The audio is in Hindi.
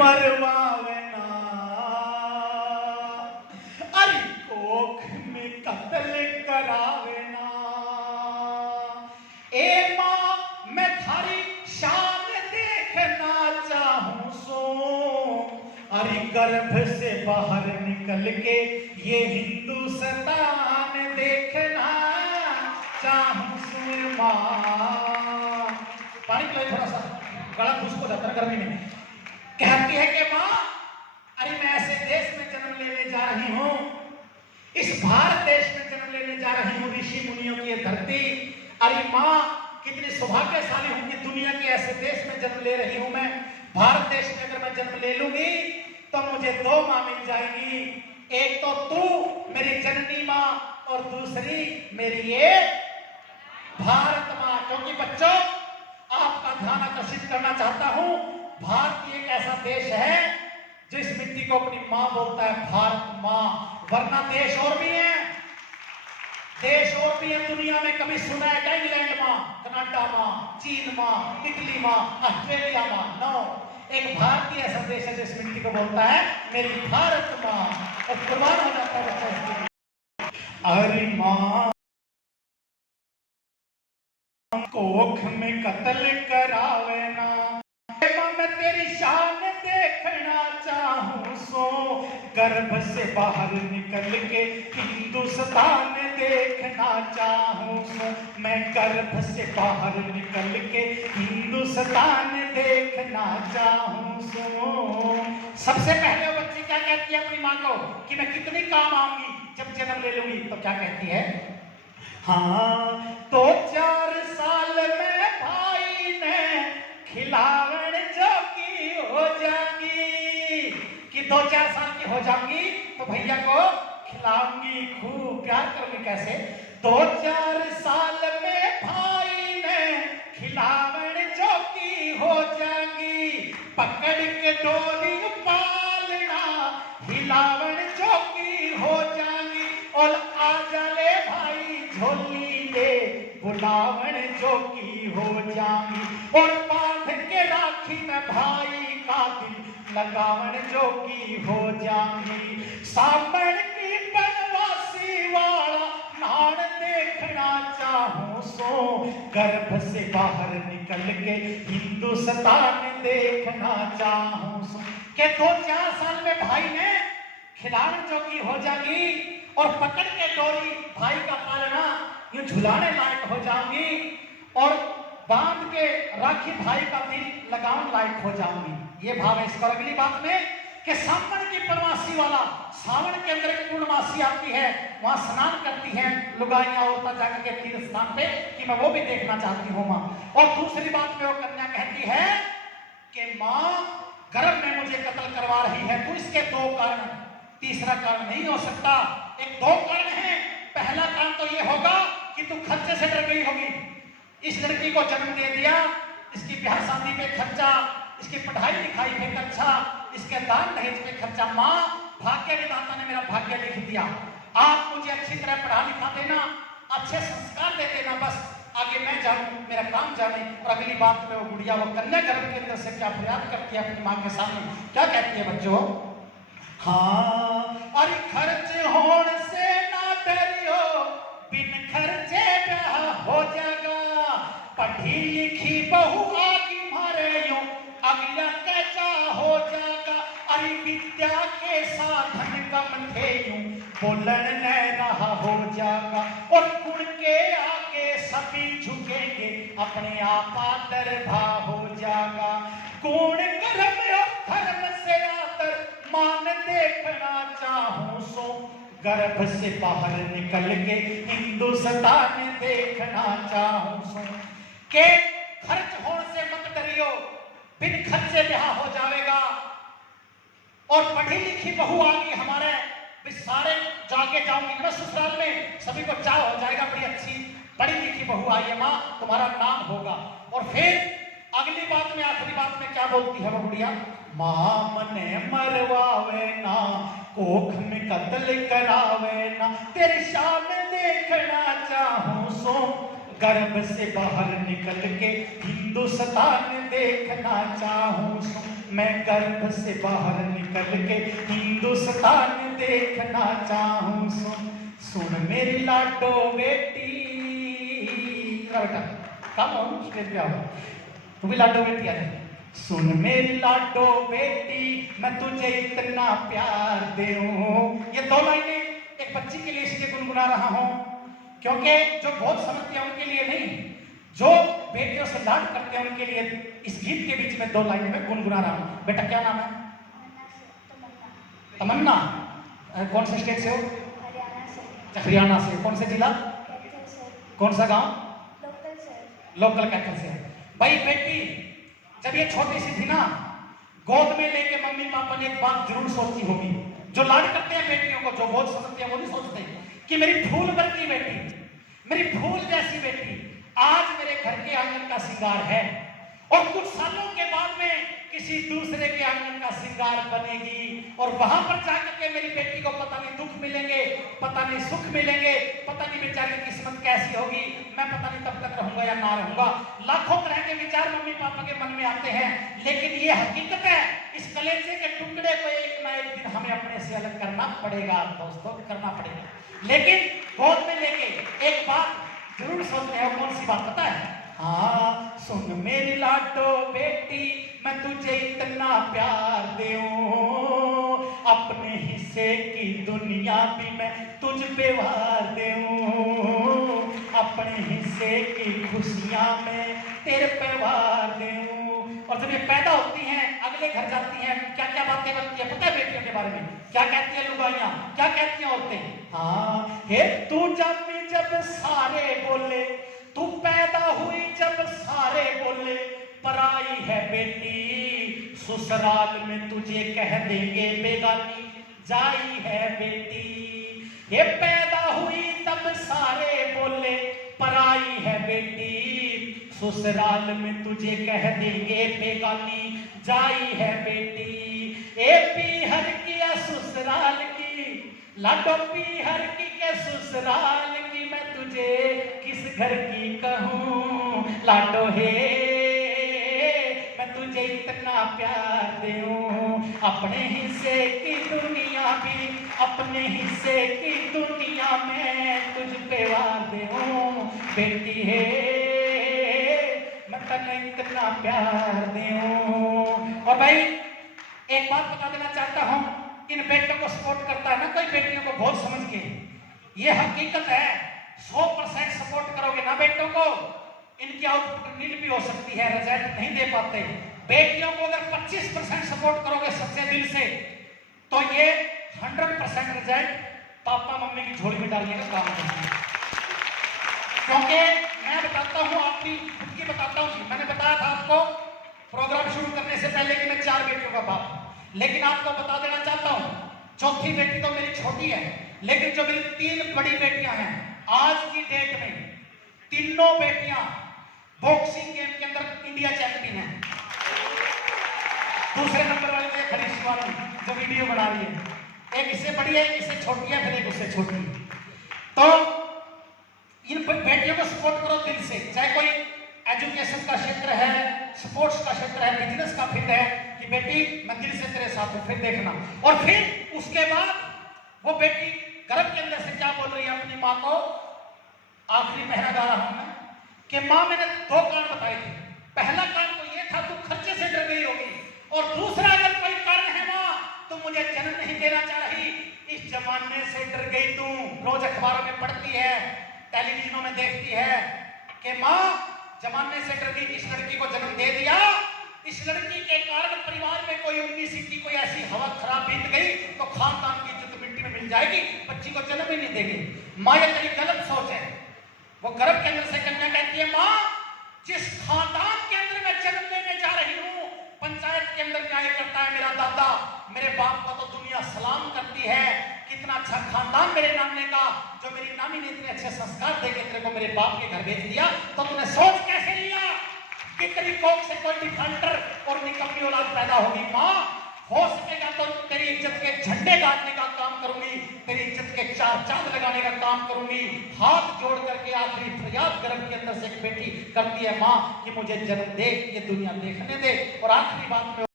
मरवावे ना, अरे कोख में कत्ल करावे ना। ए मां मैं थारी शान देखना चाहूं सो, अरे गर्भ से बाहर निकल के ये हिंदुस्तान देखना चाहूं सो मां। पानी पिलाइए थोड़ा सा, गला खुश्क हो जाता है गर्मी में। कहती है कि मां अरे मैं ऐसे देश में जन्म लेने जा रही हूं, इस भारत देश में जन्म लेने जा रही हूं, ऋषि मुनियों की धरती। अरे मां कितनी सौभाग्यशाली हूं कि दुनिया के ऐसे देश में जन्म ले रही हूं मैं। भारत देश में अगर मैं जन्म ले लूंगी तो मुझे दो मां मिल जाएंगी, एक तो तू मेरी जननी मां और दूसरी मेरी ये भारत मां। क्योंकि बच्चों आपका ध्यान आकर्षित करना चाहता हूं, भारत एक ऐसा देश है जिस मिट्टी को अपनी मां बोलता है, भारत मां। वरना देश और भी है, देश और भी है दुनिया में। कभी सुना है क्या इंग्लैंड मां, कनाडा मां, चीन मां, इटली मां, ऑस्ट्रेलिया मां? नो, एक भारतीय ऐसा देश है जिस मिट्टी को बोलता है मेरी भारत मां, और कुर्बान हो जाता है बच्चा। अरे मां कोख में कत्ल करावे ना, मैं तेरी शान देखना चाहूं सो, गर्भ से बाहर निकल के हिंदुस्तान देखना चाहूं सो, मैं गर्भ से बाहर निकल के हिंदुस्तान देखना चाहूं सो। सबसे पहले वो बच्ची क्या कहती है अपनी मां को कि मैं कितनी काम आऊंगी जब जन्म ले लूंगी? तो क्या कहती है? हाँ तो 4 साल में भाई ने खिलावन जोगी हो जाऊंगी, कि 2-4 साल की हो जाऊंगी तो भैया को खिलाऊंगी, खूब प्यार करूंगी। कैसे? 2-4 साल में भाई ने खिलावन जोगी हो जाऊंगी, पकड़ के डोरी पालना हिलावन जोगी हो जाऊंगी, और आजा ले भाई झोली दे बुलावन जोगी हो जाऊंगी, और बांध के राखी में भाई का दिल लगावन जोगी हो जाऊंगी। सामण की बनवासी वाला नान देखना चाहूं सो, गर्भ से बाहर निकल के हिंदुस्तान देखना चाहूं सो। के 2-4 साल में भाई ने खिलावन जोगी हो जाएगी, और पकड़ के डोरी भाई का पालना यूं झुलाने लायक हो जाऊंगी, और बांध के राखी भाई का दिल लगावन लायक हो जाऊंगी। ये भाव है इसका। अगली बात में कि सावन की पूर्णमासी वाला, सावन के अंदर एक पूर्णमासी आती है, वहां स्नान करती हैं लुगाइयां औरतें जाकर के तीर्थ स्थान पे, कि मैं वो भी देखना चाहती हूँ मां। और दूसरी बात में वो कन्या कहती है कि मां गर्भ में मुझे कत्ल करवा रही है, तो इसके 2 कारण, तीसरा कारण नहीं हो सकता। एक 2 कारण है। पहला कारण तो ये होगा कि तू खर्चे से डर गई होगी, इस लड़की को जन्म दे दिया, इसकी ब्याह शादी पे खर्चा, इसकी पढ़ाई लिखाई पे खर्चा, इसके दान दहेज पे खर्चा। मां भाग्य विधाता ने मेरा भाग्य लिख दिया, आप मुझे अच्छी तरह पढ़ा लिखा देना, अच्छे संस्कार दे देना, बस आगे मैं जाऊं, मेरा काम जाने। और अगली बात में वो गुड़िया, वो कन्या गर्भ के अंदर से क्या फरियाद करती है अपनी मां के सामने? क्या कहती है बच्चों? हाँ अरे खर्च होने से ना डरियो, बिन खर्चे ब्याह हो जाएगा, पढ़ी लिखी बहू आगे मारे यूं अगला कैसा हो जाएगा, अरे विद्या के साधन कम थे यूं बोलन न रहा हो जाएगा, और गुण के आगे सभी झुकेंगे अपने आप आदर भा हो जाएगा। गुण कर्म धर्म से आदर मान देखना चाहूं सो, गर्भ से बाहर निकल के हिंदुस्तान देखना चाहूं सो। के खर्च होने से मत डरियो, बिन खर्चे ब्याह हो जाएगा, और पढ़ी लिखी बहू आ गई हमारे, सारे जाके जाऊंगी मैं ससुराल में, सभी को चाह हो जाएगा, बड़ी अच्छी पढ़ी लिखी बहू आई है मां, तुम्हारा नाम होगा। और फिर अगली बात में, आखिरी बात में क्या बोलती है वो गुड़िया? मां मने मरवावे ना, कोख में कत्ल करावे ना, तेरी शान देखना चाहूं सो, गर्भ से बाहर निकल के हिंदुस्तान देखना चाहूं सो। मैं गर्भ से बाहर निकल के हिंदुस्तान देखना चाहूं। सुन सुन मेरी लाडो बेटी। बेटा कम हो, स्टेज पे आओ, तू भी लाडो बेटी आ। सुन मेरी लाडो बेटी, मैं तुझे इतना प्यार दूं। ये दो लाइनें एक बच्ची के लिए इसलिए गुनगुना रहा हूं क्योंकि जो बहुत समझती है उनके लिए नहीं, जो बेटियों से लाड करते हैं उनके लिए इस गीत के बीच में दो लाइनें मैं गुनगुना रहा हूं। बेटा क्या नाम है? तमन्ना। कौन से स्टेट से हो? हरियाणा से। कौन से जिला? कौन सा गांव? लोकल कैथल से। भाई बेटी जब ये छोटी सी थी ना, गोद में लेके मम्मी पापा ने एक बात जरूर सोची होगी। जो लाड करते हैं बेटियों को, जो बहुत समझते हैं वो नहीं सोचते कि मेरी फूल बनती बेटी, मेरी फूल जैसी बेटी आज मेरे घर के आंगन का श्रृंगार है और कुछ सालों के बाद में किसी दूसरे के आंगन का श्रृंगार बनेगी और वहां पर जाकर के मेरी बेटी को पता नहीं दुख मिलेंगे, पता नहीं सुख मिलेंगे, पता नहीं बेचारी की किस्मत कैसी होगी, मैं पता नहीं तब तक रहूंगा या ना रहूंगा। लाखों तरह के विचार मम्मी पापा के मन में आते हैं, लेकिन ये हकीकत है, इस कलेजे के टुकड़े को एक ना एक दिन हमें अपने से अलग करना पड़ेगा दोस्तों, करना पड़ेगा। लेकिन गोद में लेके एक बात जरूर सोचते हैं, कौन सी बात पता है? हाँ, सुन मेरी लाडो बेटी, मैं तुझे इतना प्यार दूं, अपने हिस्से की दुनिया भी मैं तुझ पे वार दूं, अपने हिस्से की खुशियां मैं तेरे पे वार दूं। और जब ये पैदा होती हैं, अगले घर जाती हैं, क्या क्या बातें बनती है पता है बेटियों के बारे में? क्या कहती है लुगाइयां, क्या कहती हैं औरतें? हाँ, हे तू जब सारे बोले, तू पैदा हुई जब सारे बोले, पराई है बेटी, ससुराल में तुझे कह देंगे बेगानी जाई है बेटी। ये पैदा हुई तब सारे बोले, पराई है बेटी, ससुराल में तुझे कह देंगे बेगानी जाई है बेटी। ए पीहर की या ससुराल की, लाडो पीहर की के ससुराल की, मैं तुझे किस घर की कहूँ लाडो हे, मैं तुझे इतना प्यार दूं, अपने हिस्से की दुनिया भी, अपने हिस्से की दुनिया में तुझ पे वार दूं बेटी है, मैं तुझे इतना प्यार दूं। और भाई एक बात बता देना चाहता हूं, इन बेटियों को सपोर्ट करता है ना कोई बेटियों को बहुत समझ के, ये हकीकत है। 100% सपोर्ट करोगे ना बेटों को, इनकी आउटपुट नील भी हो सकती है, रिजल्ट नहीं दे पाते। बेटियों को अगर 25% सपोर्ट करोगे सच्चे दिल से, तो ये 100% रिजल्ट पापा मम्मी की झोली में डालने का काम करती है। क्योंकि मैं बताता हूँ, आपकी खुद की बताता हूँ, मैंने बताया था आपको प्रोग्राम शुरू करने से पहले कि मैं 4 बेटियों का बाप, लेकिन आपको बता देना चाहता हूं, चौथी बेटी तो मेरी छोटी है, लेकिन जो मेरी 3 बड़ी बेटियां हैं, आज की डेट में तीनों बेटियां बॉक्सिंग गेम के अंदर इंडिया चैंपियन है। दूसरे नंबर वाली है खड़ी शिवानी जो वीडियो बना रही है, एक इससे बड़ी है, एक इससे छोटी है, फिर एक उससे छोटी है। तो इन बेटियों को सपोर्ट करो दिल से, चाहे कोई एजुकेशन का क्षेत्र है, स्पोर्ट्स का क्षेत्र है, बिजनेस का फिट है कि बेटी मैं दिल से तेरे साथ हूं, फिर देखना। और फिर उसके बाद वो बेटी गर्भ के अंदर से क्या बोल रही है अपनी माँ को, आखिरी पहरा गा रहा हूं मैं कि माँ मैंने 2 कारण बताए थे। पहला कारण तो ये था तू खर्चे से डर गई होगी, और दूसरा अगर कोई कारण है माँ तो मुझे जन्म नहीं देना चाह रही, इस जमाने से डर गई तू। रोज अखबारों में पढ़ती है, टेलीविजनों में देखती है कि माँ जमाने से डर गई, इस लड़की को जन्म दे दिया, इस लड़की के कारण परिवार में कोई 19 की कोई ऐसी हवा खराब बीत गई तो खानदान की इज्जत मिट्टी में मिल जाएगी, बच्ची को जन्म ही नहीं देंगे। माँ ये तेरी गलत सोच है। वो गर्भ के अंदर से कन्या कहती है माँ जिस खानदान के अंदर मैं जन्म लेने जा रही हूँ, पंचायत के अंदर न्याय करता है मेरा दादा, मेरे बाप को तो दुनिया सलाम करती है, कितना अच्छा खानदान मेरे नानी का, जो मेरी नानी ने इतने अच्छे संस्कार देके तेरे को मेरे बाप के घर भेज दिया, तो तूने सोच कैसे लिया कि तेरी कोख से कोई डिफाल्टर और निकम्मी औलाद पैदा होगी। माँ हो सकेगा तो तेरी इज्जत के झंडे गाड़ने का काम करूंगी, तेरी इज्जत के 4 चांद लगाने का काम करूंगी। हाथ जोड़ करके आखिरी फरियाद गर्भ के अंदर से एक बेटी करती है माँ कि मुझे जन्म दे, ये दुनिया देखने दे। और आखिरी बात में